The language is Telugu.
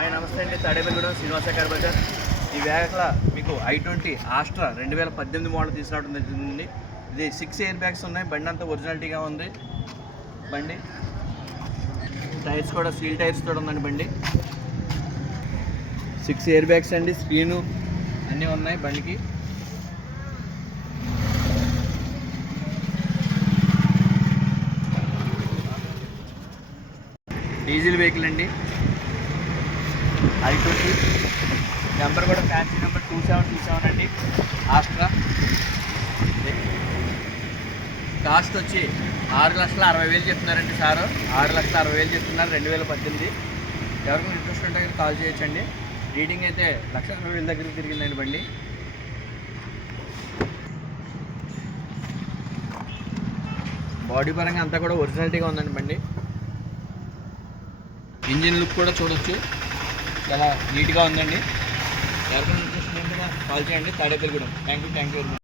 హాయ్ నమస్తే అండి. తాడేపల్లిగూడెం శ్రీనివాస కార్ బజార్. ఈ వేగల మీకు i20 ఆస్ట్రా 2018 మోడల్ తీసుకురావడం జరిగింది. ఇది 6 ఎయిర్ బ్యాగ్స్ ఉన్నాయి. బండి అంతా ఒరిజినాలిటీగా ఉంది. బండి టైర్స్ కూడా సీల్ టైర్స్ కూడా ఉందండి. బండి 6 ఎయిర్ బ్యాగ్స్ అండి. స్క్రీను అన్నీ ఉన్నాయి బండికి. డీజిల్ వెహికల్ అండి. i20 నెంబర్ కూడా ఫ్యాన్సీ నెంబర్ 2727 అండి. ఆస్ట్రా కాస్ట్ వచ్చి 6,60,000 చెప్తున్నారండి సారు. 6,60,000 చెప్తున్నారు 2018. ఎవరికి ఇంట్రెస్ట్ ఉంటే కాల్ చేయొచ్చండి. రీడింగ్ అయితే 1,20,000 దగ్గరికి తిరిగిందండి బండి. బాడీ పరంగా అంతా కూడా ఒరిజినాలిటీగా ఉందండి బండి. ఇంజిన్ లుక్ కూడా చూడొచ్చు, చాలా నీట్గా ఉందండి. ఎవరికైనా ఇంట్రెస్ట్ ఉంటే కాల్ చేయండి. Tadepalligudem. Thank you very much.